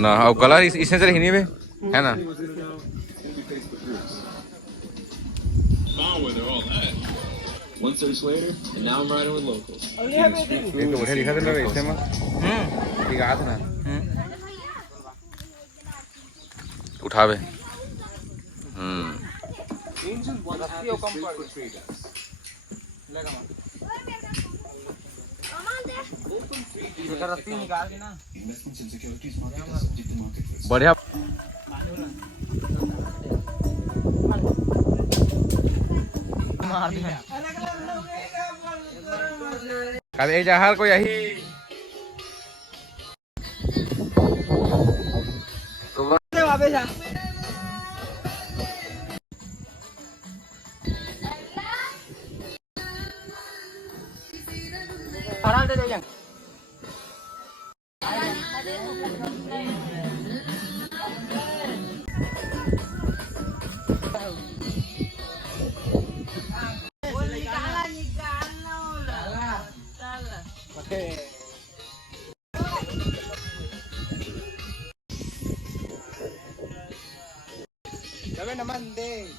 ना अब कलर इसने चले हिनी में है ना One search later, and now I'm riding with locals. एक तो बढ़िया दिखा था ना इससे में दिखा था ना उठावे बढ़िया कभी जहार को यही Sabi naman, ding.